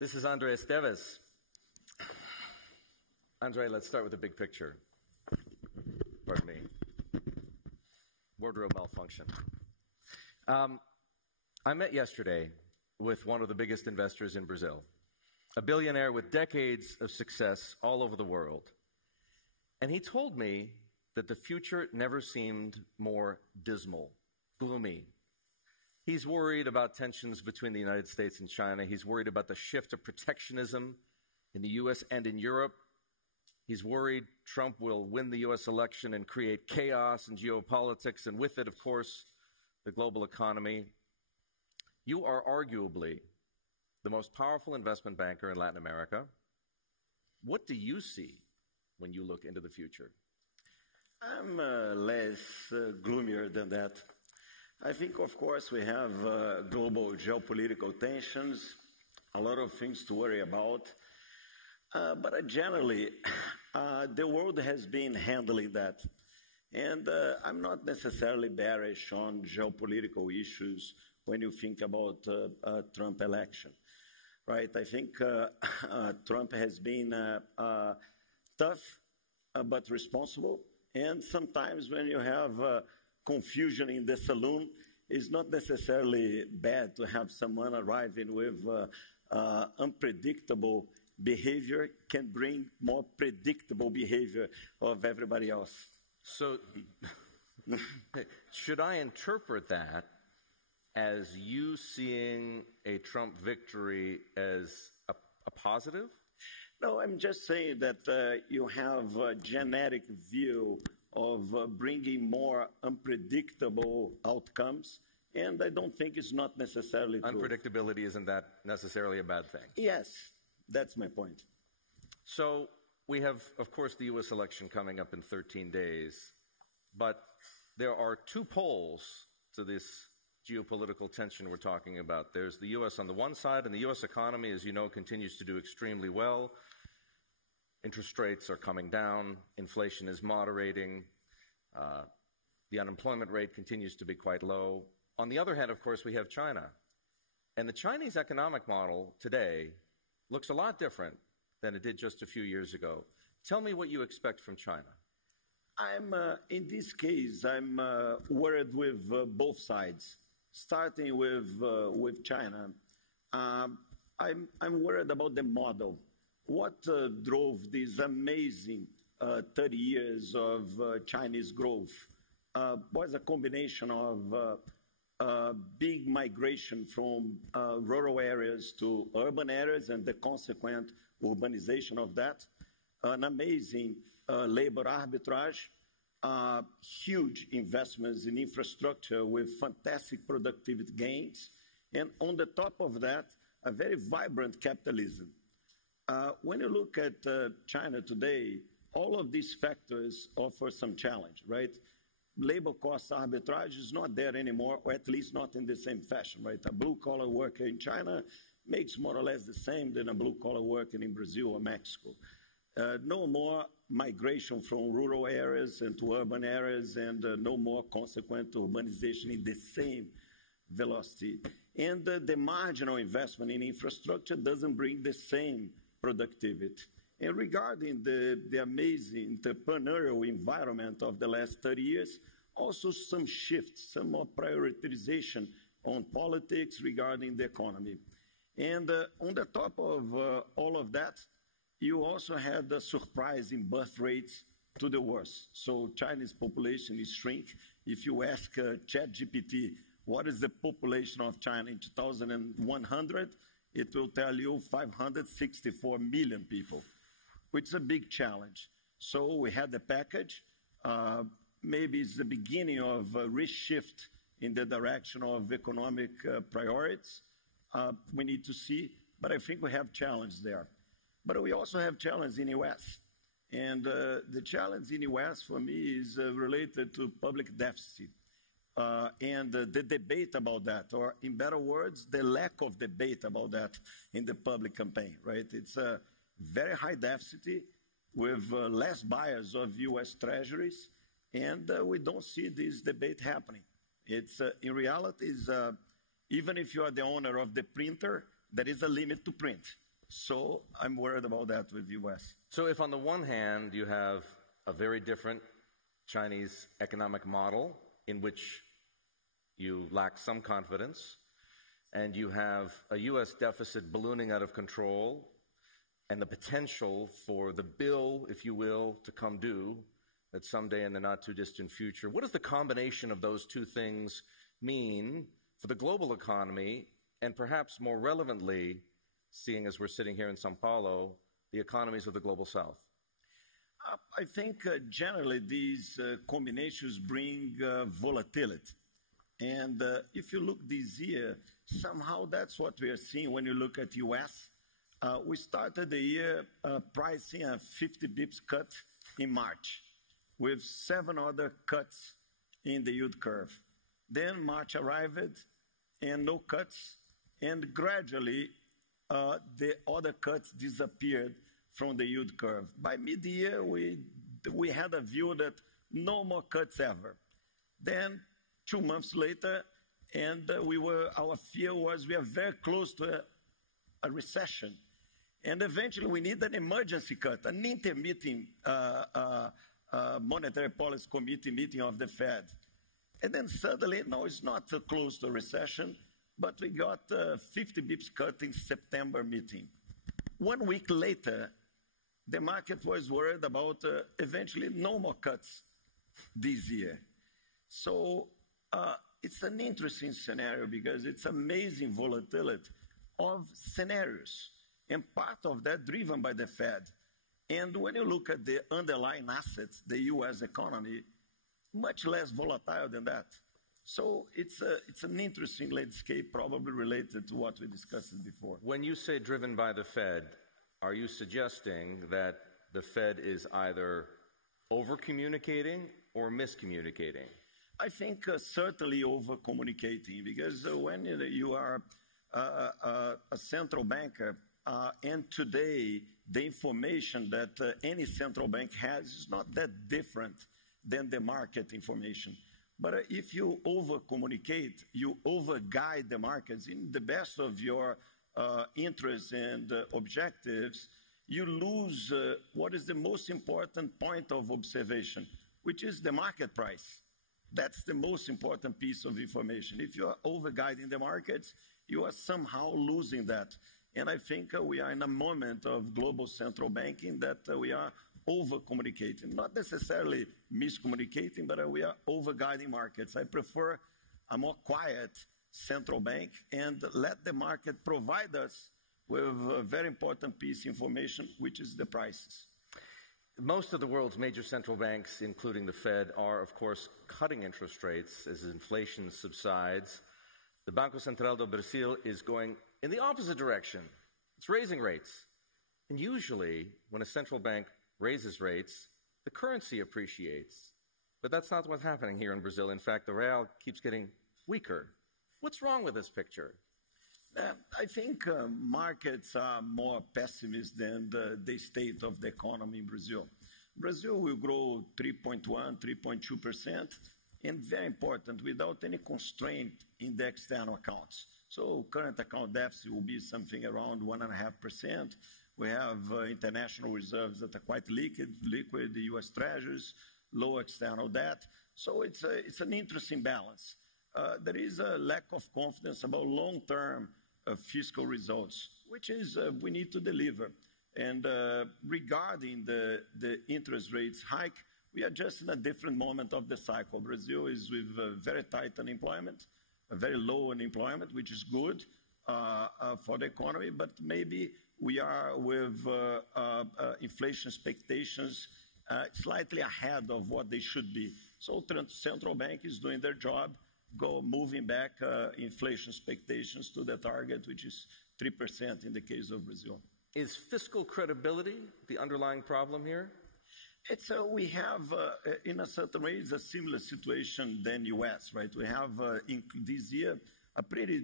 This is André Esteves. André, let's start with the big picture. Pardon me. Wardrobe malfunction. I met yesterday with one of the biggest investors in Brazil, a billionaire with decades of success all over the world. And he told me that the future never seemed more dismal, gloomy. He's worried about tensions between the United States and China. He's worried about the shift of protectionism in the U.S. and in Europe. He's worried Trump will win the U.S. election and create chaos in geopolitics, and with it, of course, the global economy. You are arguably the most powerful investment banker in Latin America. What do you see when you look into the future? I'm less gloomier than that. I think, of course, we have global geopolitical tensions, a lot of things to worry about. But generally, the world has been handling that. And I'm not necessarily bearish on geopolitical issues when you think about Trump election, right? I think Trump has been tough but responsible. And sometimes when you have confusion in the saloon, it's not necessarily bad to have someone arriving with unpredictable behavior can bring more predictable behavior of everybody else. So should I interpret that as you seeing a Trump victory as a positive? No, I'm just saying that you have a genetic view of bringing more unpredictable outcomes, and I don't think it's not necessarily true. Unpredictability isn't that necessarily a bad thing? Yes, that's my point. So we have, of course, the U.S. election coming up in 13 days, but there are two poles to this geopolitical tension we're talking about. There's the U.S. on the one side, and the U.S. economy, as you know, continues to do extremely well. Interest rates are coming down, inflation is moderating, the unemployment rate continues to be quite low. On the other hand, of course, we have China. And the Chinese economic model today looks a lot different than it did just a few years ago. Tell me what you expect from China. In this case, I'm worried with both sides. Starting with China, I'm worried about the model. What drove this amazing 30 years of Chinese growth was a combination of big migration from rural areas to urban areas and the consequent urbanization of that, an amazing labor arbitrage, huge investments in infrastructure with fantastic productivity gains, and on the top of that, a very vibrant capitalism. When you look at China today, all of these factors offer some challenge, right? Labor cost arbitrage is not there anymore, or at least not in the same fashion, right? A blue-collar worker in China makes more or less the same than a blue-collar worker in Brazil or Mexico. No more migration from rural areas into urban areas, and no more consequent urbanization in the same velocity. And the marginal investment in infrastructure doesn't bring the same productivity. And regarding the amazing entrepreneurial environment of the last 30 years, also some shifts, some more prioritization on politics regarding the economy. And on the top of all of that, you also had the surprise in birth rates to the worst. So Chinese population is shrink. If you ask ChatGPT, what is the population of China in 2100, it will tell you 564 million people, which is a big challenge. So we had the package. Maybe it's the beginning of a reshift in the direction of economic priorities. We need to see, but I think we have challenge there. But we also have challenge in the U.S. And the challenge in the U.S. for me is related to public deficit. And the debate about that, or in better words, the lack of debate about that in the public campaign, right? It's a very high deficit with less buyers of U.S. treasuries, and we don't see this debate happening. It's, in reality, even if you are the owner of the printer, there is a limit to print. So I'm worried about that with the U.S. So if on the one hand you have a very different Chinese economic model in which you lack some confidence, and you have a U.S. deficit ballooning out of control, and the potential for the bill, if you will, to come due at someday in the not-too-distant future, what does the combination of those two things mean for the global economy, and perhaps more relevantly, seeing as we're sitting here in Sao Paulo, the economies of the global south? I think generally these combinations bring volatility. And if you look this year, somehow that's what we are seeing when you look at U.S. We started the year pricing a 50 bips cut in March, with 7 other cuts in the yield curve. Then March arrived and no cuts, and gradually the other cuts disappeared from the yield curve. By mid-year, we had a view that no more cuts ever. Then 2 months later, and our fear was we are very close to a recession. And eventually we need an emergency cut, an intermeeting monetary policy committee meeting of the Fed. And then suddenly, no, it's not close to a recession, but we got 50 bips cut in September meeting. 1 week later, the market was worried about eventually no more cuts this year. So it's an interesting scenario because it's amazing volatility of scenarios, and part of that driven by the Fed. And when you look at the underlying assets, the U.S. economy, much less volatile than that. So it's an interesting landscape, probably related to what we discussed before. When you say driven by the Fed, are you suggesting that the Fed is either over-communicating or miscommunicating? I think certainly over-communicating, because when you are a central banker, and today the information that any central bank has is not that different than the market information. But if you over-communicate, you over-guide the markets in the best of your interests and objectives, you lose what is the most important point of observation, which is the market price. That's the most important piece of information. If you are over-guiding the markets, you are somehow losing that. And I think we are in a moment of global central banking that we are over-communicating. Not necessarily miscommunicating, but we are over-guiding markets. I prefer a more quiet central bank and let the market provide us with a very important piece of information, which is the prices. Most of the world's major central banks, including the Fed, are, of course, cutting interest rates as inflation subsides. The Banco Central do Brasil is going in the opposite direction. It's raising rates. And usually, when a central bank raises rates, the currency appreciates. But that's not what's happening here in Brazil. In fact, the real keeps getting weaker. What's wrong with this picture? I think markets are more pessimist than the state of the economy in Brazil. Brazil will grow 3.1%, 3.2%, and very important, without any constraint in the external accounts. So current account deficit will be something around 1.5%. We have international reserves that are quite liquid, the U.S. Treasuries, low external debt. So it's an interesting balance. There is a lack of confidence about long-term fiscal results, which is we need to deliver. And regarding the interest rates hike, we are just in a different moment of the cycle. Brazil is with very tight unemployment, a very low unemployment, which is good for the economy, but maybe we are with inflation expectations slightly ahead of what they should be. So central bank is doing their job, moving back inflation expectations to the target, which is 3% in the case of Brazil. Is fiscal credibility the underlying problem here? We have, in a certain way, it's a similar situation than U.S., right? We have, this year, a pretty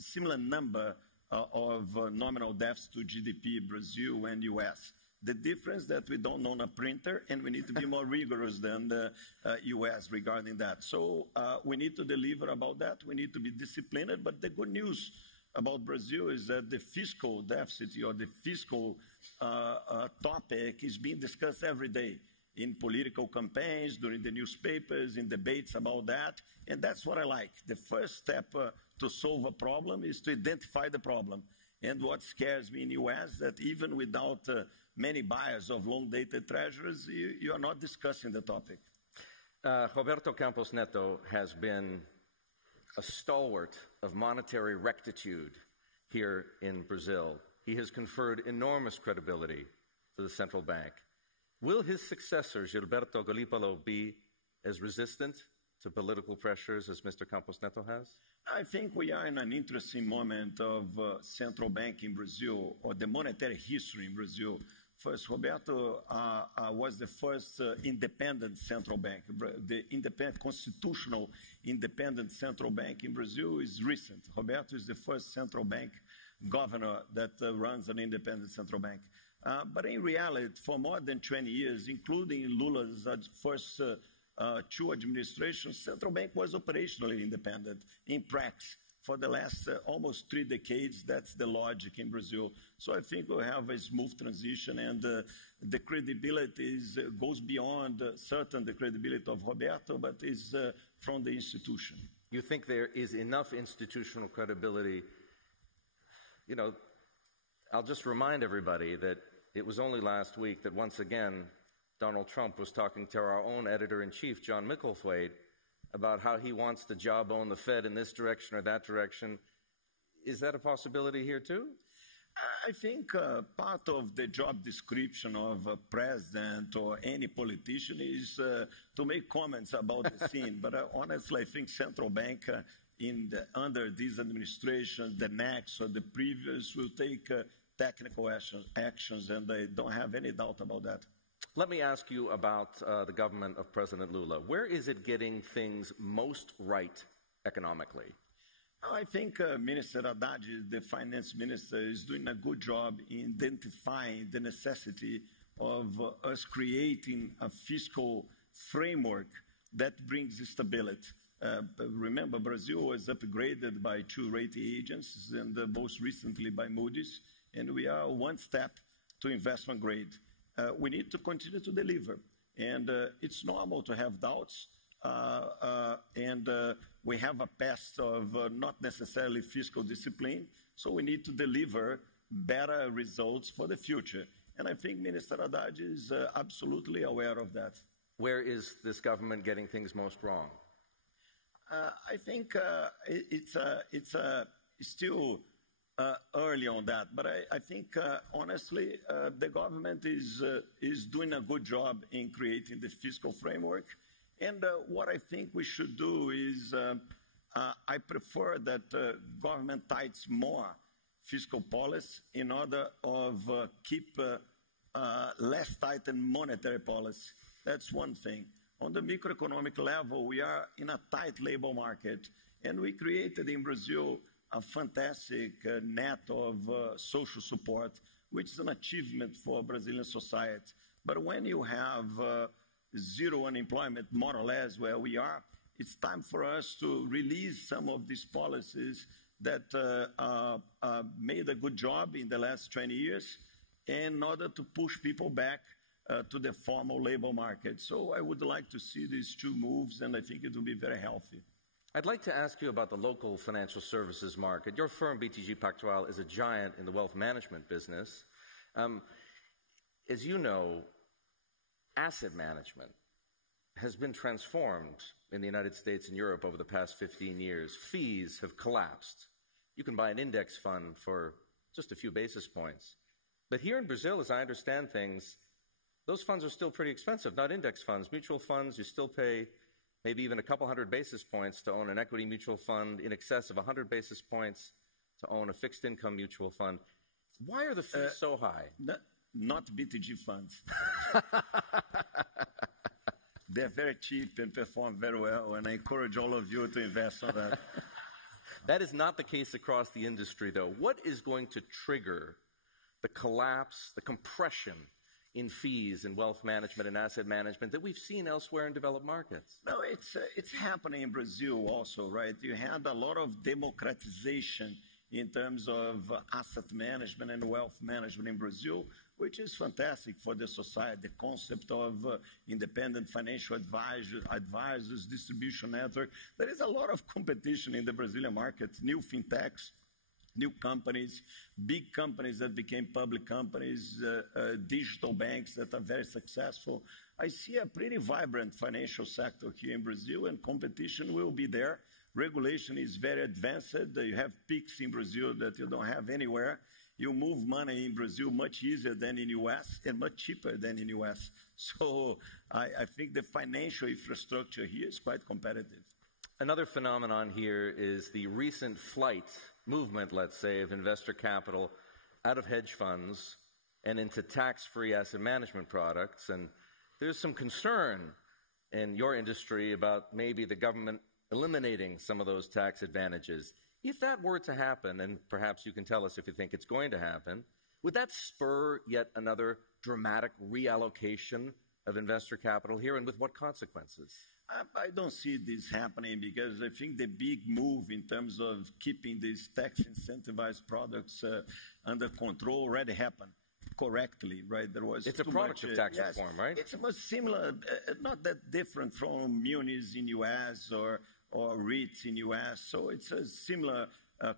similar number of nominal deficit to GDP, Brazil and U.S. The difference that we don't own a printer, and we need to be more rigorous than the U.S. regarding that. So we need to deliver about that. We need to be disciplined, but the good news about Brazil is that the fiscal deficit or the fiscal topic is being discussed every day in political campaigns, during the newspapers, in debates about that. And that's what I like. The first step to solve a problem is to identify the problem. And what scares me in the U.S. that even without many buyers of long-dated treasuries, you are not discussing the topic. Roberto Campos Neto has been a stalwart of monetary rectitude here in Brazil. He has conferred enormous credibility to the central bank. Will his successor, Gilberto Galípolo, be as resistant to political pressures as Mr. Campos Neto has? I think we are in an interesting moment of central bank in Brazil, or the monetary history in Brazil. First, Roberto was the first independent central bank. The constitutional independent central bank in Brazil is recent. Roberto is the first central bank governor that runs an independent central bank. But in reality, for more than 20 years, including Lula's first two administrations, central bank was operationally independent in practice. For the last almost 3 decades, that's the logic in Brazil. So I think we'll have a smooth transition, and the credibility goes beyond the credibility of Roberto, but is from the institution. You think there is enough institutional credibility? You know, I'll just remind everybody that it was only last week that once again Donald Trump was talking to our own editor-in-chief, John Micklethwait, about how he wants to jawbone the Fed in this direction or that direction. Is that a possibility here too? I think part of the job description of a president or any politician is to make comments about the scene. But honestly, I think central bank under this administration, the next or the previous, will take technical actions, and I don't have any doubt about that. Let me ask you about the government of President Lula. Where is it getting things most right economically? I think Minister Haddad, the finance minister, is doing a good job in identifying the necessity of us creating a fiscal framework that brings stability. Remember, Brazil was upgraded by 2 rating agencies, and most recently by Moody's, and we are one step to investment grade. We need to continue to deliver, and it's normal to have doubts, and we have a past of not necessarily fiscal discipline, so we need to deliver better results for the future. And I think Minister Haddad is absolutely aware of that. Where is this government getting things most wrong? I think it's still early on that, but I think honestly the government is doing a good job in creating the fiscal framework. And what I think we should do is I prefer that government tightens more fiscal policy in order of keep less tightened monetary policy. That's one thing. On the microeconomic level, we are in a tight labor market, and we created in Brazil a fantastic net of social support, which is an achievement for Brazilian society. But when you have zero unemployment, more or less where we are, it's time for us to release some of these policies that made a good job in the last 20 years in order to push people back to the formal labor market. So I would like to see these 2 moves, and I think it will be very healthy. I'd like to ask you about the local financial services market. Your firm, BTG Pactual, is a giant in the wealth management business. As you know, asset management has been transformed in the United States and Europe over the past 15 years. Fees have collapsed. You can buy an index fund for just a few basis points. But here in Brazil, as I understand things, those funds are still pretty expensive, not index funds. Mutual funds, you still pay maybe even a couple hundred basis points to own an equity mutual fund, in excess of 100 basis points to own a fixed income mutual fund. Why are the fees so high? Not BTG funds. They're very cheap and perform very well, and I encourage all of you to invest on that. That is not the case across the industry, though. What is going to trigger the collapse, the compression in fees in wealth management and asset management that we've seen elsewhere in developed markets? No, it's happening in Brazil also, right? You had a lot of democratization in terms of asset management and wealth management in Brazil, which is fantastic for the society. The concept of independent financial advisors, distribution network. There is a lot of competition in the Brazilian market, new fintechs, new companies, big companies that became public companies, digital banks that are very successful. I see a pretty vibrant financial sector here in Brazil, and competition will be there. Regulation is very advanced. You have peaks in Brazil that you don't have anywhere. You move money in Brazil much easier than in U.S. and much cheaper than in U.S. So I think the financial infrastructure here is quite competitive. Another phenomenon here is the recent movement, let's say, of investor capital out of hedge funds and into tax-free asset management products. And there's some concern in your industry about maybe the government eliminating some of those tax advantages. If that were to happen, and perhaps you can tell us if you think it's going to happen, would that spur yet another dramatic reallocation of investor capital here, and with what consequences? I don't see this happening because I think the big move in terms of keeping these tax incentivized products under control already happened correctly, right? It's a product of tax reform, right? It's much similar, not that different from munis in U.S. or REITs in U.S. So it's a similar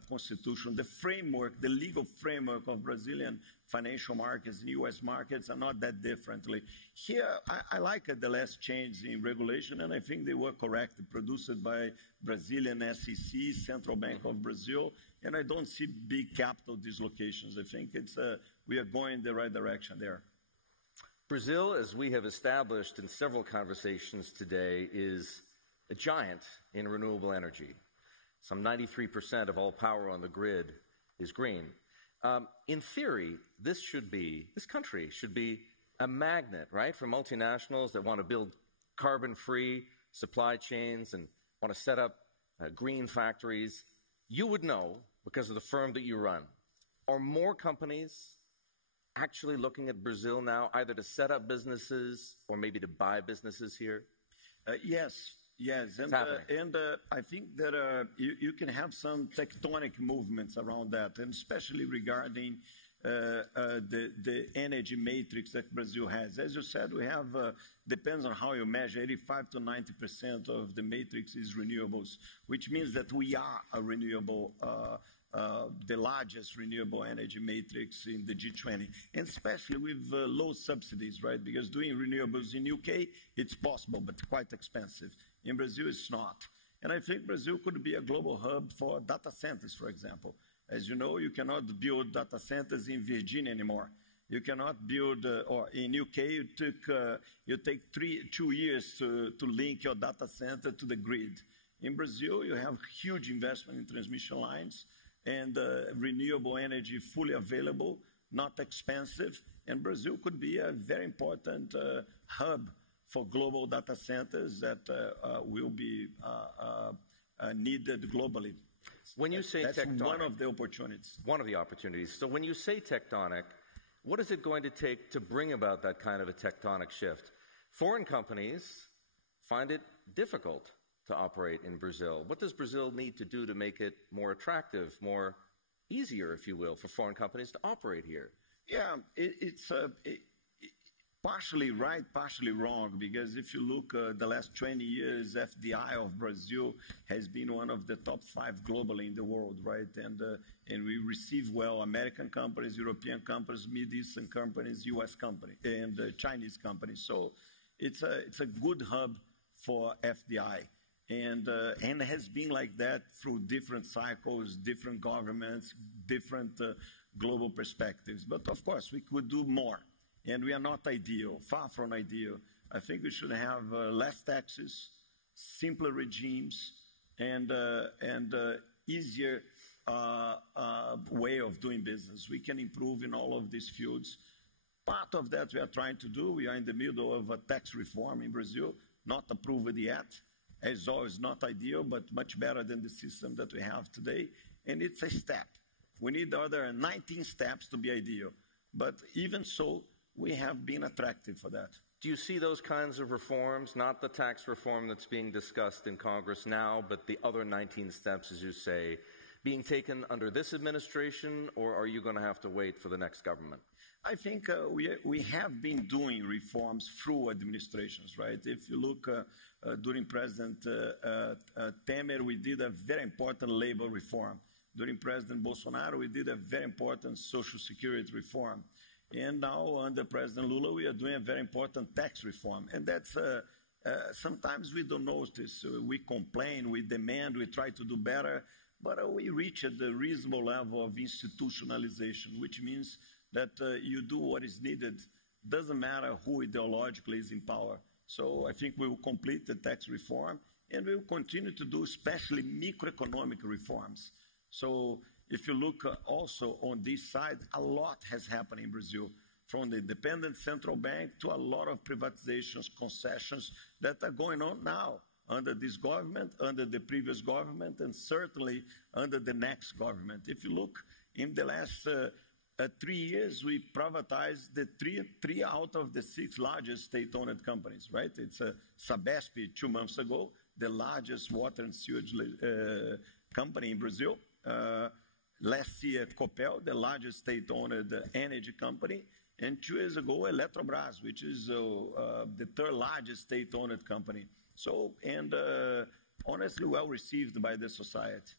constitution. The framework, the legal framework of Brazilian financial markets and U.S. markets are not that differently. Here, I like the last change in regulation, and I think they were correct, produced by Brazilian SEC, Central Bank of Brazil, and I don't see big capital dislocations. I think we are going in the right direction there. Brazil, as we have established in several conversations today, is a giant in renewable energy. Some 93% of all power on the grid is green. In theory, this country should be a magnet, right, for multinationals that want to build carbon-free supply chains and want to set up green factories. You would know, because of the firm that you run, are more companies actually looking at Brazil now, either to set up businesses or maybe to buy businesses here? Yes, and I think that you can have some tectonic movements around that, and especially regarding the energy matrix that Brazil has. As you said, we have, depends on how you measure, 85 to 90% of the matrix is renewables, which means that we are a renewable, the largest renewable energy matrix in the G20, and especially with low subsidies, right? Because doing renewables in UK, it's possible, but quite expensive. In Brazil, it's not. And I think Brazil could be a global hub for data centers, for example. As you know, you cannot build data centers in Virginia anymore. You cannot build, or in UK, you take 2 years to link your data center to the grid. In Brazil, you have huge investment in transmission lines and renewable energy fully available, not expensive. And Brazil could be a very important hub for global data centers that will be needed globally. When you say that's tectonic, one of the opportunities. One of the opportunities. So when you say tectonic, what is it going to take to bring about that kind of a tectonic shift? Foreign companies find it difficult to operate in Brazil. What does Brazil need to do to make it more attractive, more easier, if you will, for foreign companies to operate here? Yeah, it's partially right, partially wrong, because if you look the last 20 years, FDI of Brazil has been one of the top 5 globally in the world, right? And we receive well American companies, European companies, Middle Eastern companies, US companies, and Chinese companies. So it's a good hub for FDI. And has been like that through different cycles, different governments, different global perspectives. But of course, we could do more. And we are not ideal, far from ideal. I think we should have less taxes, simpler regimes, and easier way of doing business. We can improve in all of these fields. Part of that we are trying to do. We are in the middle of a tax reform in Brazil, not approved yet. As always, not ideal, but much better than the system that we have today. And it's a step. We need the other 19 steps to be ideal. But even so, we have been attractive for that. Do you see those kinds of reforms, not the tax reform that's being discussed in Congress now, but the other 19 steps, as you say, being taken under this administration, or are you going to have to wait for the next government? I think we have been doing reforms through administrations, right? If you look during President Temer, we did a very important labor reform. During President Bolsonaro, we did a very important social security reform. And now under President Lula, we are doing a very important tax reform. And that's sometimes we don't notice. We complain, we demand, we try to do better, but we reach at the reasonable level of institutionalization, which means that you do what is needed. Doesn't matter who ideologically is in power. So I think we will complete the tax reform, and we will continue to do especially microeconomic reforms. So if you look also on this side, a lot has happened in Brazil, from the independent central bank to a lot of privatizations, concessions that are going on now under this government, under the previous government, and certainly under the next government. If you look in the last 3 years, we privatized the three out of the 6 largest state-owned companies, right? It's Sabesp 2 months ago, the largest water and sewage company in Brazil. Last year, Copel, the largest state-owned energy company. And 2 years ago, Eletrobras, which is the 3rd largest state-owned company. So, and honestly, well received by the society.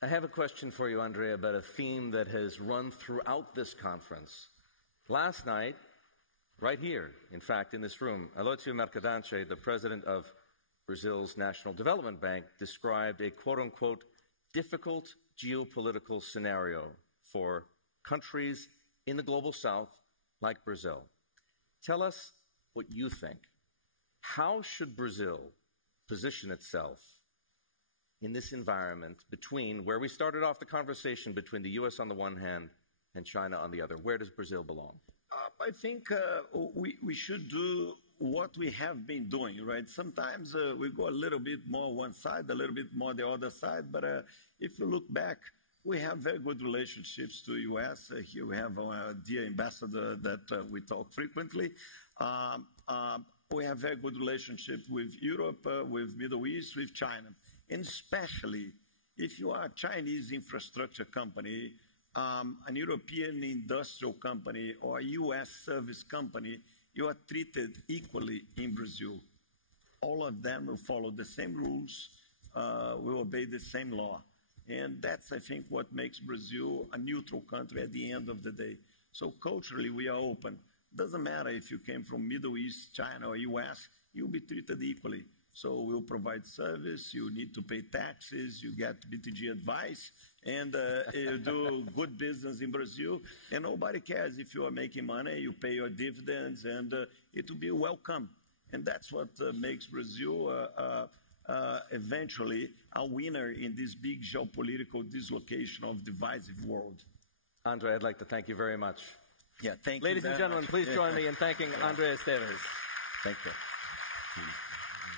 I have a question for you, André, about a theme that has run throughout this conference. Last night, right here, in fact, in this room, Aloysio Mercadante, the president of Brazil's National Development Bank, described a quote-unquote difficult geopolitical scenario for countries in the global south like Brazil. Tell us what you think. How should Brazil position itself in this environment between where we started off the conversation between the U.S. on the one hand and China on the other? Where does Brazil belong? I think we should do what we have been doing, right? Sometimes we go a little bit more one side, a little bit more the other side, but if you look back, we have very good relationships to the U.S. Here we have our dear ambassador that we talk frequently. We have very good relationship with Europe, with Middle East, with China. And especially if you are a Chinese infrastructure company, an European industrial company, or a U.S. service company, you are treated equally in Brazil. All of them will follow the same rules, will obey the same law. And that's, I think, what makes Brazil a neutral country at the end of the day. So culturally, we are open. Doesn't matter if you came from Middle East, China, or U.S., you'll be treated equally. So we'll provide service, you need to pay taxes, you get BTG advice, and you do good business in Brazil, and nobody cares if you are making money, you pay your dividends, and it will be welcome. And that's what makes Brazil eventually a winner in this big geopolitical dislocation of divisive world. André, I'd like to thank you very much. Yeah, thank you. Ladies and gentlemen, please join me in thanking André Esteves. Thank you.